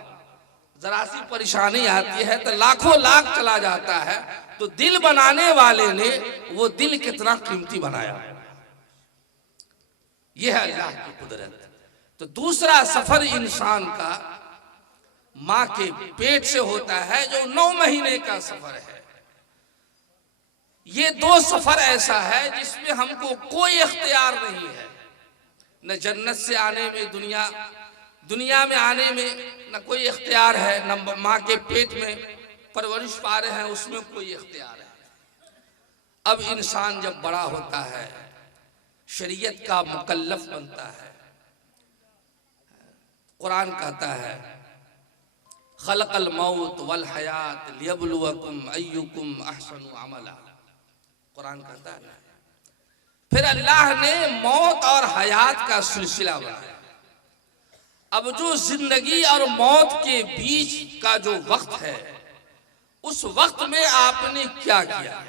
जरा सी परेशानी आती है तो लाखों लाख चला जाता है। तो दिल बनाने वाले ने वो दिल कितना कीमती बनाया, यह है अल्लाह की कुदरत। तो दूसरा सफर इंसान का माँ के पेट से होता है जो 9 महीने का सफर है। ये 2 सफर ऐसा है जिसमें हमको कोई इख्तियार नहीं है, न जन्नत से आने में, दुनिया में आने में न कोई इख्तियार है, न माँ के पेट में परवरिश पा रहे हैं उसमें कोई इख्तियार है। अब इंसान जब बड़ा होता है, शरीयत का मुकल्लफ बनता है। कुरान कहता है खलक़ल मौत वल हयात लियब्लुवकुम अय्युकुम अहसनु अमला। कुरान कहता है ना। फिर अल्लाह ने मौत और हयात का सिलसिला बनाया। अब जो जिंदगी और मौत के बीच का जो वक्त है, उस वक्त में आपने क्या किया,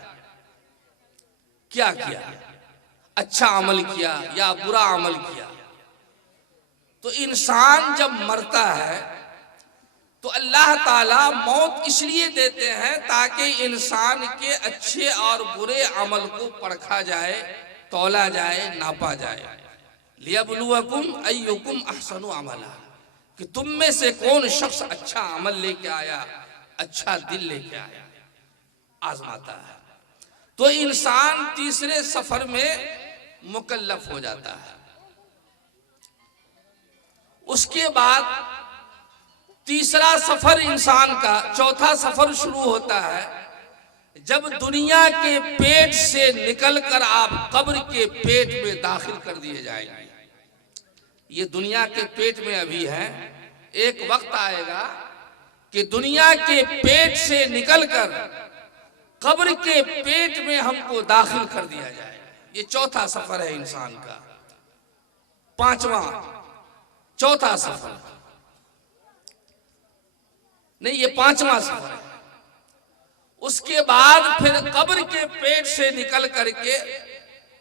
अच्छा अमल किया या बुरा अमल किया। तो इंसान जब मरता है तो अल्लाह ताला मौत इसलिए देते हैं ताकि इंसान के अच्छे और बुरे अमल को परखा जाए, तौला जाए, नापा जाए। लियब्लुवकुम अय्युकुम अहसनु अमला, कि तुम में से कौन शख्स अच्छा अमल लेके आया, अच्छा दिल लेके आया, आजमाता है। तो इंसान तीसरे सफर में मुकल्लफ हो जाता है। उसके बाद तीसरा सफर इंसान का, चौथा सफर शुरू होता है जब दुनिया के पेट से निकलकर आप कब्र के पेट में दाखिल कर दिए जाएंगे। ये दुनिया के पेट में अभी है, एक वक्त आएगा कि दुनिया के पेट से निकलकर कब्र के पेट में हमको दाखिल कर दिया जाएगा। ये चौथा सफर है इंसान का। चौथा सफर नहीं, ये 5वां सफर है। उसके बाद फिर कब्र के पेट से निकल करके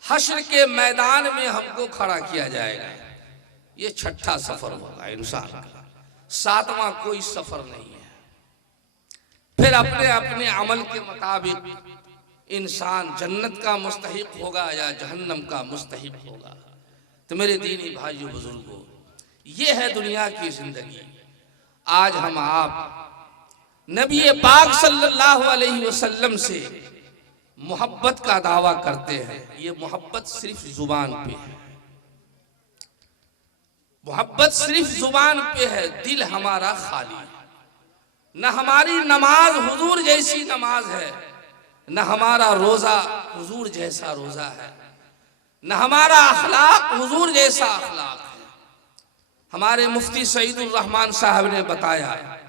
हश्र के मैदान में हमको खड़ा किया जाएगा। ये 6ठा सफर होगा इंसान का। 7वां कोई सफर नहीं है। फिर अपने अपने अमल के मुताबिक इंसान जन्नत का मुस्तहिक होगा या जहन्नम का मुस्तहिक होगा। तो मेरे दीनी भाइयों बुजुर्गों, ये है दुनिया की जिंदगी। आज हम आप नबी पाक सल्लल्लाहु अलैहि वसल्लम से मोहब्बत का दावा करते हैं। ये मोहब्बत सिर्फ जुबान पे है, मोहब्बत सिर्फ जुबान पे है, दिल हमारा खाली है। न हमारी नमाज हुजूर जैसी नमाज है, न हमारा रोजा हुजूर जैसा रोजा है, न हमारा अखलाक हुजूर जैसा अखलाक है। हमारे मुफ्ती सईदुर रहमान साहब ने बताया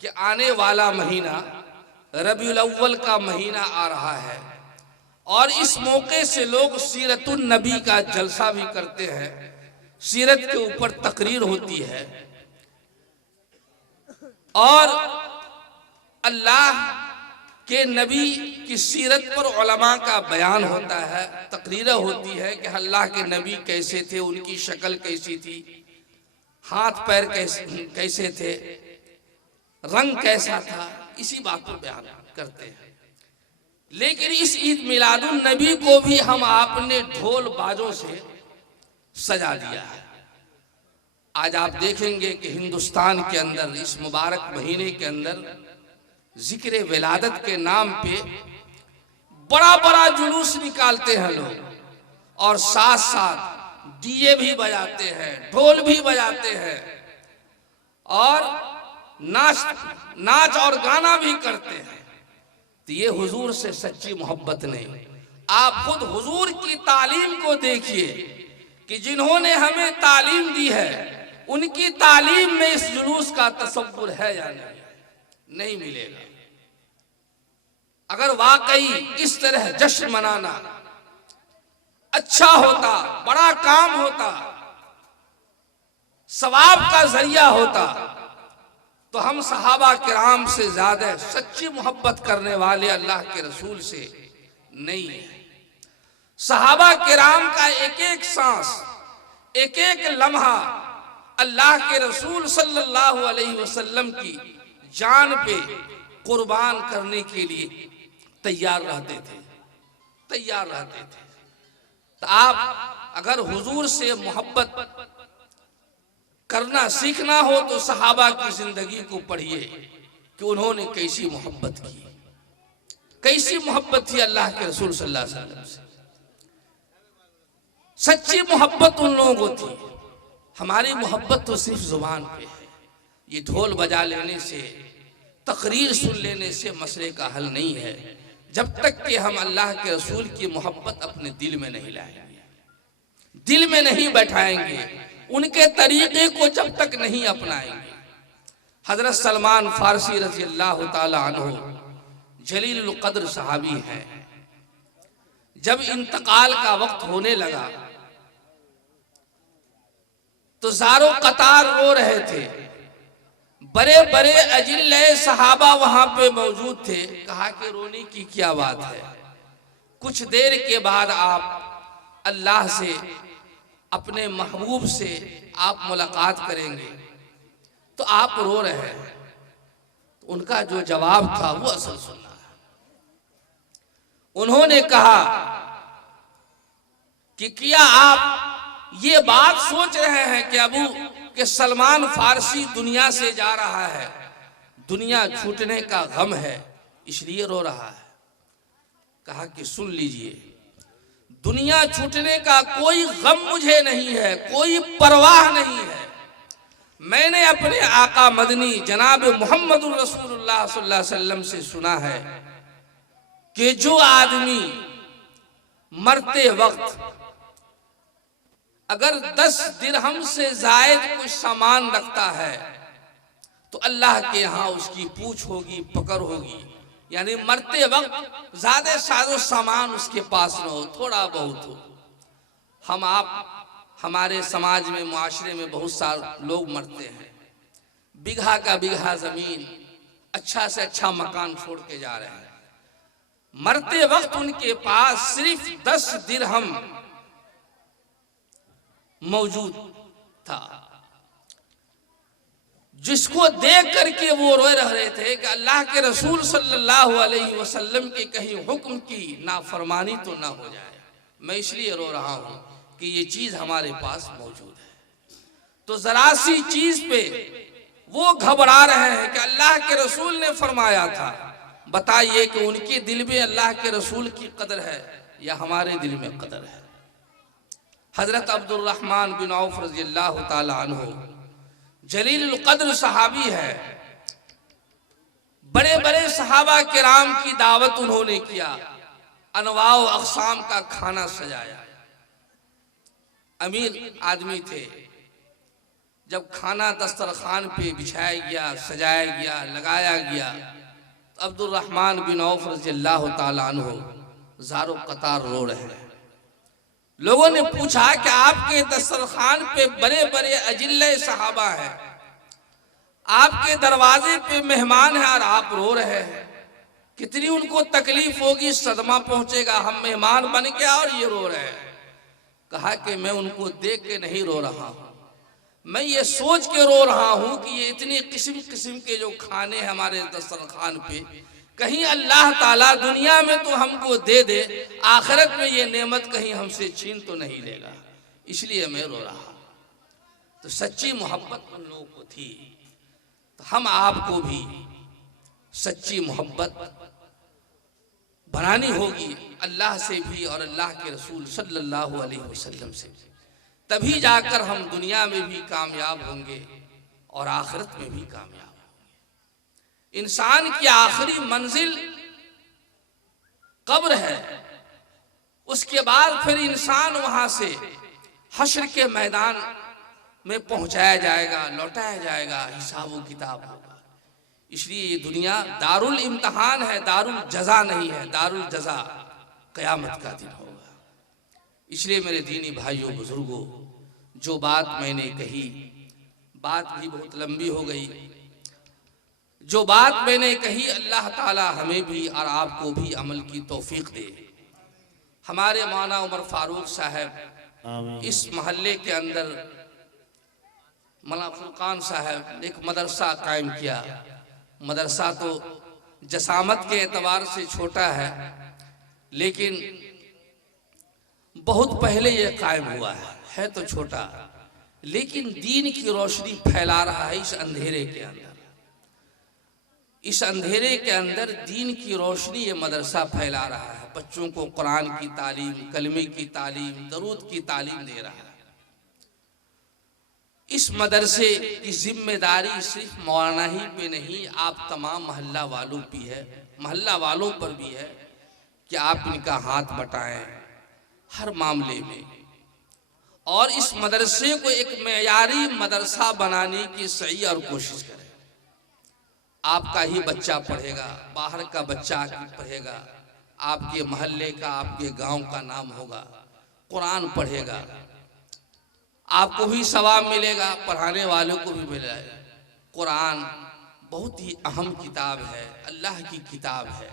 कि आने वाला महीना रबीउल अव्वल का महीना आ रहा है और इस मौके से लोग सीरतुन नबी का जलसा भी करते हैं, सीरत के ऊपर तकरीर होती है और अल्लाह के नबी की सीरत पर उलमा का बयान होता है, तकरीर होती है कि अल्लाह के नबी कैसे थे, उनकी शक्ल कैसी थी, हाथ पैर कैसे थे, रंग कैसा था, इसी बात पर बयान करते हैं। लेकिन इस ईद मिलादुन नबी को भी हम आपने ढोल बाजों से सजा दिया है। आज आप देखेंगे कि हिंदुस्तान के अंदर इस मुबारक महीने के अंदर जिक्र विलादत के नाम पे बड़ा बड़ा जुलूस निकालते हैं लोग और साथ साथ डीजे भी बजाते हैं, ढोल भी बजाते हैं और नाच और गाना भी करते हैं। तो ये हुजूर से सच्ची मोहब्बत नहीं। आप खुद हुजूर की तालीम को देखिए कि जिन्होंने हमें तालीम दी है उनकी तालीम में इस जुलूस का तसव्वुर है या नहीं, नहीं मिलेगा। अगर वाकई इस तरह जश्न मनाना अच्छा होता, बड़ा काम होता, सवाब का जरिया होता, तो हम सहाबा किराम से ज्यादा सच्ची मोहब्बत करने वाले अल्लाह के रसूल से नहीं है। सहाबा किराम का एक एक सांस, एक एक लम्हा अल्लाह के रसूल सल्लल्लाहु अलैहि वसल्लम की जान पे कुर्बान करने के लिए तैयार रहते थे, तैयार रहते थे। तो आप अगर हुजूर से मोहब्बत करना सीखना हो तो सहाबा की जिंदगी को पढ़िए कि उन्होंने कैसी मोहब्बत की, कैसी मोहब्बत थी अल्लाह के रसूल सल्लल्लाहु अलैहि वसल्लम से। सच्ची मोहब्बत उन लोगों को थी। हमारी मोहब्बत तो सिर्फ जुबान पे है। ये ढोल बजा लेने से, तकरीर सुन लेने से मसले का हल नहीं है, जब तक कि हम अल्लाह के रसूल की मोहब्बत अपने दिल में नहीं लाएंगे, दिल में नहीं बैठाएंगे, उनके तरीके को जब तक नहीं अपनाएंगे। हजरत सलमान फारसी रज़ी अल्लाह ताला अन्हु जलीलुल क़द्र सहाबी हैं। जब इंतकाल का वक्त होने लगा तो ज़ारो कतार रो रहे थे। बड़े बड़े अजिल्ले सहाबा वहां पे मौजूद थे। कहा कि रोने की क्या बात है, कुछ देर के बाद आप अल्लाह से, अपने महबूब से आप मुलाकात करेंगे, तो आप रो रहे हैं। तो उनका जो जवाब था वो असल सुनना है। उन्होंने कहा कि क्या आप ये बात सोच रहे हैं कि अबू कि सलमान फारसी दुनिया से जा रहा है, दुनिया छूटने का गम है इसलिए रो रहा है? कहा कि सुन लीजिए, दुनिया छूटने का कोई गम मुझे नहीं है, कोई परवाह नहीं है। मैंने अपने आका मदनी जनाब मोहम्मदुर रसूलुल्लाह सल्लल्लाहु अलैहि वसल्लम से सुना है कि जो आदमी मरते वक्त अगर 10 दिरहम से जायद कुछ सामान रखता है तो अल्लाह के यहाँ उसकी पूछ होगी, पकड़ होगी। यानी मरते वक्त ज्यादा सारो सामान उसके पास न हो, थोड़ा बहुत हो। हम आप हमारे समाज में, मुआशरे में बहुत सारे लोग मरते हैं, बीघा का बीघा जमीन, अच्छा से अच्छा मकान छोड़ के जा रहे हैं। मरते वक्त उनके पास सिर्फ 10 दिरहम मौजूद था, जिसको देख करके वो रोए रहे थे कि अल्लाह के रसूल सल्लल्लाहु अलैहि वसल्लम के कहीं हुक्म की नाफरमानी तो ना हो जाए। मैं इसलिए रो रहा हूं कि ये चीज हमारे पास मौजूद है। तो जरा सी चीज पे वो घबरा रहे हैं कि अल्लाह के रसूल ने फरमाया था। बताइए कि उनके दिल में अल्लाह के रसूल की कदर है या हमारे दिल में कदर है? हजरत अब्दुल रहमान बिन औफ रज़ियल्लाहु ताला अन्हु जलीलुल क़द्र सहाबी है। बड़े बड़े सहाबा किराम की दावत उन्होंने किया, अनवाओ अक़साम का खाना सजाया। अमीर आदमी थे। जब खाना दस्तरखान पे बिछाया गया, सजाया गया, लगाया गया, तो अब्दुल रहमान बिन औफ रज़ियल्लाहु ताला अन्हु ज़ारो कतार रो रहे हैं। लोगों ने पूछा कि आपके दस्तरखान पे बड़े बड़े अजिल्ले सहाबा हैं, आपके दरवाजे पे मेहमान हैं और आप रो रहे हैं। कितनी उनको तकलीफ होगी, सदमा पहुंचेगा, हम मेहमान बन के और ये रो रहे हैं। कहा कि मैं उनको देख के नहीं रो रहा हूं, मैं ये सोच के रो रहा हूं कि ये इतने किस्म किस्म के जो खाने हैं हमारे दस्तरखान पे, कहीं अल्लाह ताला दुनिया में तो हमको दे दे, आखिरत में ये नेमत कहीं हमसे छीन तो नहीं लेगा, इसलिए मैं रो रहा। तो सच्ची मोहब्बत उन लोगों को थी, तो हम आपको भी सच्ची मोहब्बत बनानी होगी अल्लाह से भी और अल्लाह के रसूल सल्लल्लाहु अलैहि वसल्लम से, तभी जाकर हम दुनिया में भी कामयाब होंगे और आखिरत में भी कामयाब होंगे। इंसान की आखिरी मंजिल कब्र है, उसके बाद फिर इंसान वहां से हश्र के मैदान में पहुंचाया जाएगा, लौटाया जाएगा, हिसाब किताब होगा। इसलिए ये दुनिया दारुल इम्तिहान है, दारुल जजा नहीं है, दारुल जजा क़यामत का दिन होगा। इसलिए मेरे दीनी भाइयों बुजुर्गों, जो बात मैंने कही, बात भी बहुत लंबी हो गई, जो बात मैंने कही अल्लाह ताला हमें भी और आपको भी अमल की तौफीक दे। हमारे मौलाना उमर फारूक साहब इस मोहल्ले के अंदर मौलाना फुरकान साहब एक मदरसा कायम किया। मदरसा तो जसामत के एतबार से छोटा है, लेकिन बहुत पहले ये कायम हुआ है तो छोटा, लेकिन दीन की रोशनी फैला रहा है इस अंधेरे के अंदर। इस अंधेरे के अंदर दीन की रोशनी ये मदरसा फैला रहा है, बच्चों को कुरान की तालीम, कलमे की तालीम, दरूद की तालीम दे रहा है। इस मदरसे की जिम्मेदारी सिर्फ मौलाना ही पे नहीं, आप तमाम मोहल्ला वालों भी है, मोहल्ला वालों पर भी है कि आप इनका हाथ बटाएं हर मामले में, और इस मदरसे को एक मेयारी मदरसा बनाने की सही और कोशिश करें। आपका ही बच्चा पढ़ेगा, बाहर का बच्चा पढ़ेगा, आपके मोहल्ले का, आपके गांव का नाम होगा, कुरान पढ़ेगा, आपको भी सवाब मिलेगा, पढ़ाने वालों को भी मिलेगा। कुरान बहुत ही अहम किताब है, अल्लाह की किताब है।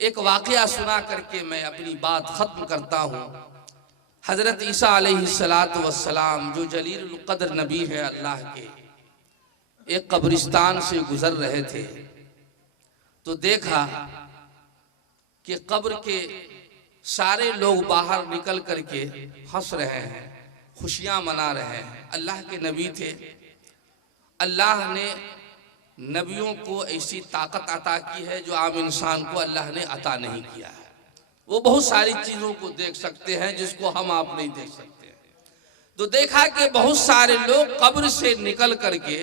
एक वाक़या सुना करके मैं अपनी बात ख़त्म करता हूँ। हज़रत ईसा अलैहिस्सलातु वस्सलाम जो जलीलुल क़द्र नबी है अल्लाह के, एक कब्रिस्तान से गुजर रहे थे तो देखा कि कब्र के सारे लोग बाहर निकल करके हंस रहे हैं, खुशियां मना रहे हैं। अल्लाह के नबी थे, अल्लाह ने नबियों को ऐसी ताकत अता की है जो आम इंसान को अल्लाह ने अता नहीं किया है। वो बहुत सारी चीज़ों को देख सकते हैं जिसको हम आप नहीं देख सकते। तो देखा कि बहुत सारे लोग कब्र से निकल करके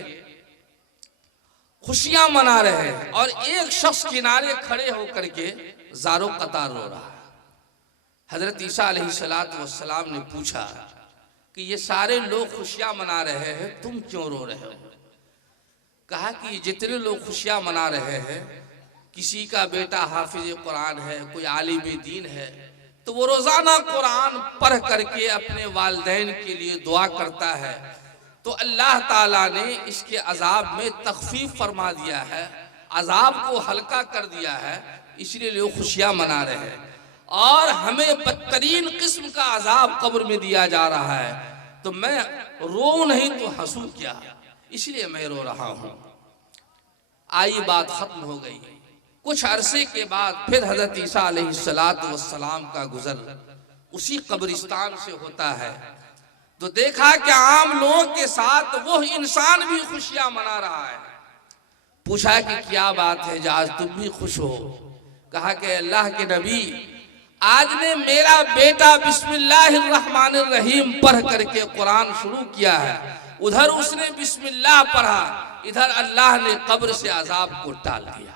खुशियां मना रहे हैं और एक शख्स किनारे खड़े होकर के ज़ारो कतार रो रहा है। हज़रत ईसा अलैहिस्सलातु वस्सलाम ने पूछा कि ये सारे लोग खुशियां मना रहे हैं, तुम क्यों रो रहे हो? कहा कि जितने लोग खुशियां मना रहे हैं, किसी का बेटा हाफिज कुरान है, कोई आलिम दीन है, तो वो रोज़ाना कुरान पढ़ करके अपने वालिदैन के लिए दुआ करता है, तो अल्लाह ताला ने इसके अजाब में तखफीफ फरमा दिया है, अजाब को हल्का कर दिया है, इसलिए लोग खुशियां मना रहे हैं। और हमें बदतरीन किस्म का अजाब कब्र में दिया जा रहा है, तो मैं रो नहीं तो हंसू क्या, इसलिए मैं रो रहा हूं। आई बात खत्म हो गई। कुछ अरसे के बाद फिर हजरत ईसा अलैहिस्सलातु वस्सलाम का गुजर उसी कब्रिस्तान से होता है, तो देखा कि आम लोगों के साथ वो इंसान भी खुशियां मना रहा है। पूछा कि क्या बात है, आज तुम भी खुश हो? कहा कि अल्लाह के नबी, आज ने मेरा बेटा बिस्मिल्लाहिर्रहमानिर्रहीम पढ़ करके कुरान शुरू किया है, उधर उसने बिस्मिल्लाह पढ़ा, इधर अल्लाह ने कब्र से अजाब को टाल दिया।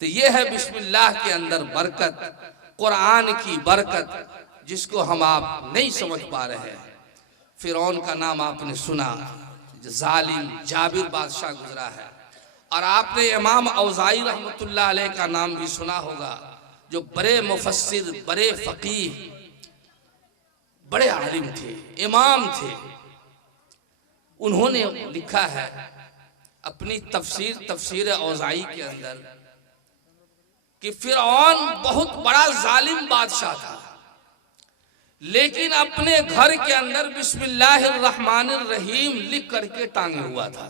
तो ये है बिस्मिल्लाह के अंदर बरकत, कुरान की बरकत, जिसको हम आप नहीं समझ पा रहे हैं। फिरौन का नाम आपने सुना, जालिम जाबिर बादशाह गुजरा है, और आपने इमाम औज़ाई रहमतुल्लाह अलैह का नाम भी सुना होगा। जो बड़े मुफस्सिर, बड़े फकीह, बड़े आलिम थे, इमाम थे, उन्होंने लिखा है अपनी तफसीर औज़ाई के अंदर कि फिरौन बहुत बड़ा जालिम बादशाह था, लेकिन अपने घर के अंदर बिस्मिल्लाहिर्रहमानिर्रहीम लिख करके टांगे हुआ था।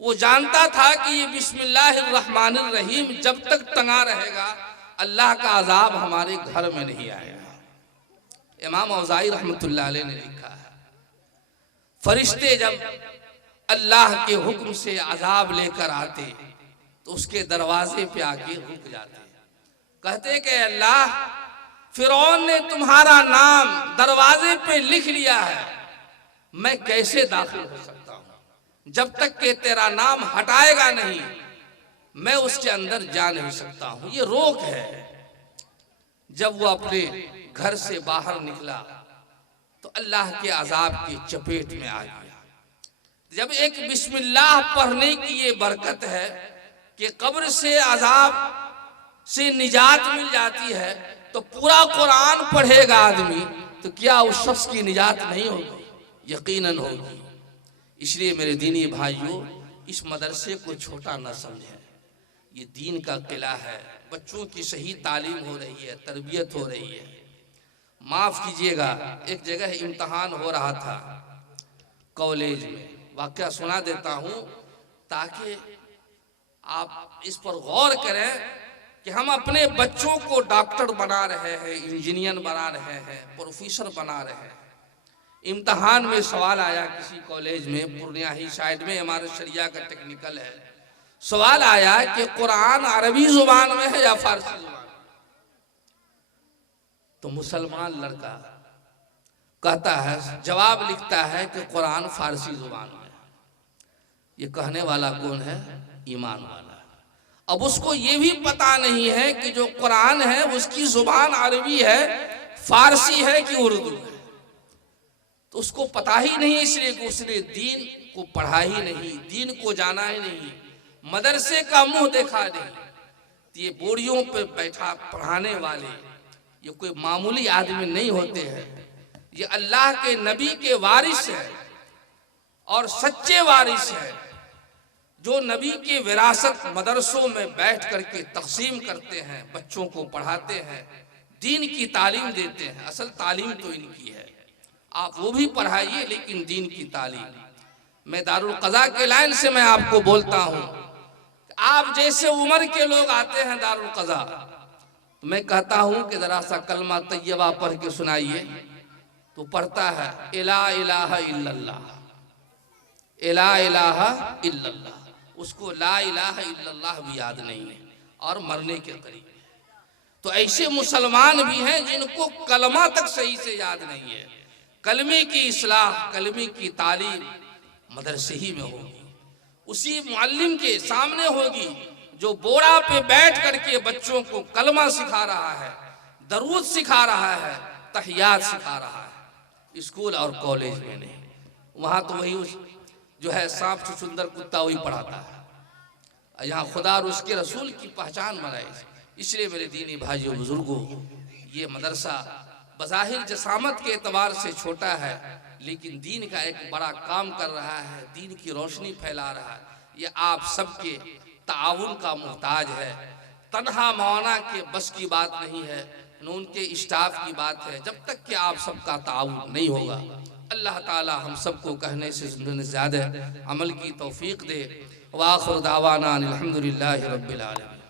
वो जानता था कि ये बिस्मिल्लाहिर्रहमानिर्रहीम जब तक टंगा रहेगा अल्लाह का अजाब हमारे घर में नहीं आएगा। इमाम औज़ाई रहमतुल्लाह अलैह ने लिखा है, फरिश्ते जब अल्लाह के हुक्म से अजाब लेकर आते तो उसके दरवाजे पे आके रुक जाते, कहते कि अल्लाह, फिरौन ने तुम्हारा नाम दरवाजे पे लिख लिया है, मैं कैसे दाखिल हो सकता हूं? जब तक कि तेरा नाम हटाएगा नहीं मैं उसके अंदर जा नहीं सकता हूं। ये रोक है। जब वो अपने घर से बाहर निकला तो अल्लाह के अजाब की चपेट में आ गया। जब एक बिस्मिल्लाह पढ़ने की ये बरकत है कि कब्र से अजाब से निजात मिल जाती है, तो पूरा कुरान पढ़ेगा आदमी तो क्या उस शख्स की निजात नहीं होगी? यकीनन होगी। इसलिए मेरे दीनी भाइयों, इस मदरसे को छोटा न समझें। ये दीन का किला है, बच्चों की सही तालीम हो रही है, तरबियत हो रही है। माफ कीजिएगा, एक जगह इम्तहान हो रहा था कॉलेज में, वाकया सुना देता हूँ ताकि आप इस पर गौर करें कि हम अपने बच्चों को डॉक्टर बना रहे हैं, इंजीनियर बना रहे हैं, प्रोफेसर बना रहे हैं। इम्तहान में सवाल आया किसी कॉलेज में, पूर्णिया ही साइड में, हमारे शरिया का टेक्निकल है, सवाल आया कि कुरान अरबी जुबान में है या फारसी जुबान में? तो मुसलमान लड़का कहता है, जवाब लिखता है कि कुरान फारसी जुबान में। ये कहने वाला कौन है? ईमान वाला। अब उसको ये भी पता नहीं है कि जो कुरान है उसकी जुबान अरबी है, फारसी है कि उर्दू है। तो उसको पता ही नहीं, इसलिए कि उसने दीन को पढ़ा ही नहीं, दीन को जाना ही नहीं, मदरसे का मुंह देखा नहीं। तो ये बोरियों पे बैठा पढ़ाने वाले ये कोई मामूली आदमी नहीं होते हैं। ये अल्लाह के नबी के वारिस है और सच्चे वारिस है, जो नबी के विरासत मदरसों में बैठ करके तकसीम करते हैं, बच्चों को पढ़ाते हैं, दीन की तालीम देते हैं। असल तालीम तो इनकी है, आप वो भी पढ़ाइए, लेकिन दीन की तालीम। मैं दारुल क़ज़ा के लाइन से मैं आपको बोलता हूँ, आप जैसे उम्र के लोग आते हैं दारुल क़ज़ा, तो मैं कहता हूँ कि जरा सा कलमा तैयबा पढ़ के सुनाइए। तो पढ़ता है इला इलाहा इल्लल्लाह, इला इलाहा इल्लल्लाह। उसको ला इलाहा इल्लल्लाह भी याद नहीं है और मरने के करीब है। तो ऐसे मुसलमान भी हैं जिनको कलमा तक सही से याद नहीं है। कलमे की इस्लाह, कलमे की तालीम मदरसे ही में होगी, उसी मुअल्लिम के सामने होगी जो बोरा पे बैठ करके बच्चों को कलमा सिखा रहा है, दरूद सिखा रहा है, तहियात सिखा रहा है। स्कूल और कॉलेज में नहीं, वहाँ तो वही उस जो है सांप चुचुंदर कुत्ता वही पढ़ाता है। यहाँ खुदा और उसके रसूल की पहचान बनाई। इसलिए मेरे दीनी भाइयों बुजुर्गों, ये मदरसा बज़ाहिर जसामत के एतबार से छोटा है, लेकिन दीन का एक बड़ा काम कर रहा है, दीन की रोशनी फैला रहा है। ये आप सबके ताउन का मुहताज है। तन्हा मौना के बस की बात नहीं है, न उनके स्टाफ की बात है। जब तक कि आप सबका ताउन नहीं होगा, अल्लाह ताला हम सबको कहने से सुनने से ज़्यादा अमल की तौफीक दे। व आखिर दावाना अनिल हम्दुलिल्लाहि रब्बिल आलमीन।